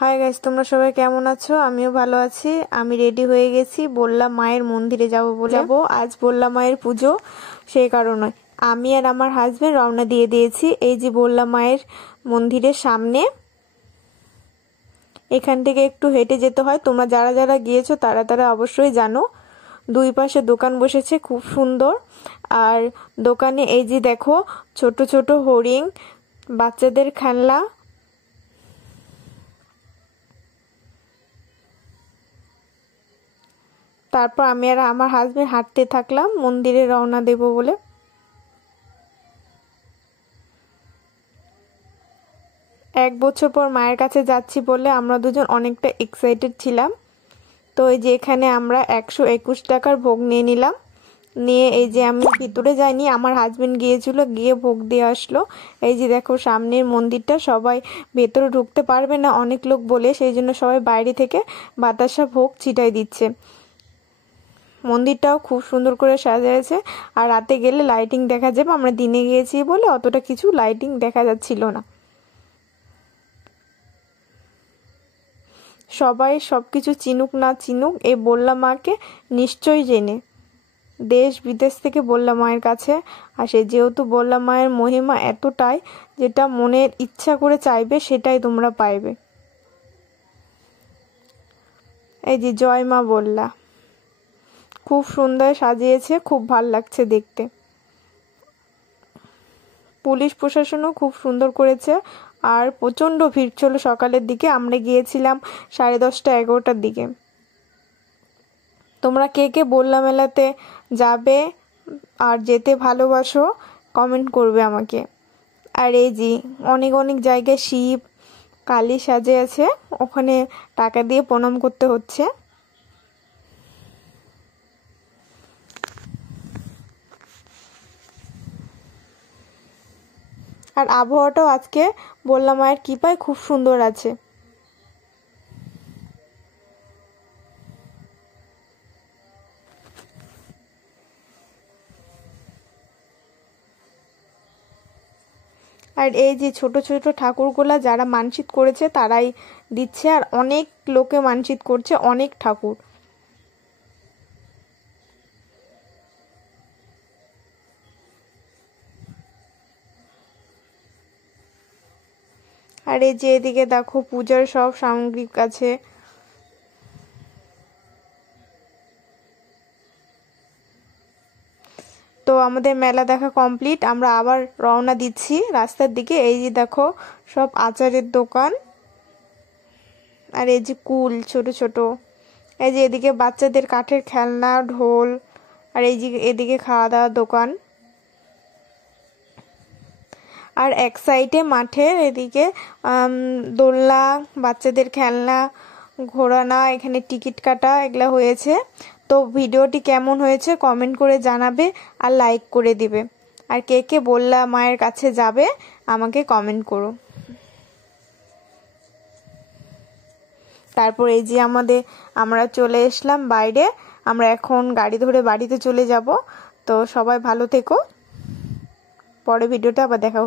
Hi guys, তোমরা সবাই কেমন আছো? আমিও ভালো আছি। আমি রেডি হয়ে গেছি, বললাম মায়ের মন্দিরে যাব বলে। আজ বললাম মায়ের পুজো, সেই কারণে আমি আর আমার হাজবেন্ড রওনা দিয়ে দিয়েছি। এই যে বললাম মায়ের মন্দিরের সামনে, এখান থেকে একটু হেঁটে যেতে হয়। তোমরা যারা যারা গিয়েছো তারা তারা অবশ্যই জানো। দুই পাশে দোকান বসেছে, খুব সুন্দর। আর দোকানে এই যে দেখো ছোট ছোট হরিণ, বাচ্চাদের খেলনা। তারপর আমি আর আমার হাজবেন্ড হাঁটতে থাকলাম মন্দিরে রওনা দেব বলে। এক বছর পর মায়ের কাছে যাচ্ছি বলে আমরা দুজন অনেকটা এক্সাইটেড ছিলাম। তো এই যে এখানে আমরা 121 টাকার ভোগ নিয়ে নিলাম। নিয়ে এই যে আমি ভিতরে যাইনি, আমার হাজবেন্ড গিয়েছিল, গিয়ে ভোগ দিয়ে আসলো। এই যে দেখো সামনের মন্দিরটা, সবাই ভেতরে ঢুকতে পারবে না অনেক লোক বলে, সেই জন্য সবাই বাইরে থেকে বাতাসা ভোগ ছিটাই দিচ্ছে। মন্দিরটাও খুব সুন্দর করে সাজিয়েছে। আর রাতে গেলে লাইটিং দেখা যাবে, আমরা দিনে গিয়েছি বলে অতটা কিছু লাইটিং দেখা যাচ্ছিল না। সবাই সবকিছু চিনুক না চিনুক, এই বললা মাকে নিশ্চয়ই জেনে। দেশ বিদেশ থেকে বললা মায়ের কাছে আসে, যেহেতু বললা মায়ের মহিমা এতটাই, যেটা মনের ইচ্ছা করে চাইবে সেটাই তোমরা পাইবে। এই যে জয় মা বললা, খুব সুন্দর সাজিয়েছে, খুব ভাল লাগছে দেখতে। পুলিশ প্রশাসনও খুব সুন্দর করেছে। আর প্রচণ্ড ভিড় ছিল সকালের দিকে, আমরা গিয়েছিলাম 10:30 11টার দিকে। তোমরা কে কে বললা মেলাতে যাবে আর যেতে ভালোবাসো কমেন্ট করবে আমাকে। আর এই যে অনেক অনেক জায়গায় শিব কালী সাজে আছে, ওখানে টাকা দিয়ে প্রণাম করতে হচ্ছে। আর আবহাওয়াটাও আজকে বললা মায়ের কৃপায় খুব সুন্দর আছে। আর এই যে ছোট ছোট ঠাকুরগুলা যারা মানসিক করেছে তারাই দিচ্ছে, আর অনেক লোকে মানসিক করছে, অনেক ঠাকুর। আর এই যে এদিকে দেখো পূজার সব সামগ্রিক আছে। তো আমাদের মেলা দেখা কমপ্লিট, আমরা আবার রওনা দিচ্ছি রাস্তার দিকে। এই যে দেখো সব আচারের দোকান, আর এই যে কুল ছোট ছোট। এই যে এদিকে বাচ্চাদের কাঠের খেলনা, ঢোল। আর এই যে এদিকে খাওয়া দাওয়ার দোকান। আর এক সাইডে মাঠের এদিকে দোলনা, বাচ্চাদের খেলনা, ঘোরানো, এখানে টিকিট কাটা এগুলা হয়েছে। তো ভিডিওটি কেমন হয়েছে কমেন্ট করে জানাবে আর লাইক করে দিবে। আর কে কে বললা মায়ের কাছে যাবে আমাকে কমেন্ট করো। তারপর এই যে আমরা চলে আসলাম বাইরে, আমরা এখন গাড়ি ধরে বাড়িতে চলে যাব। তো সবাই ভালো থেকো, পরে ভিডিওটা আবার দেখা হবে।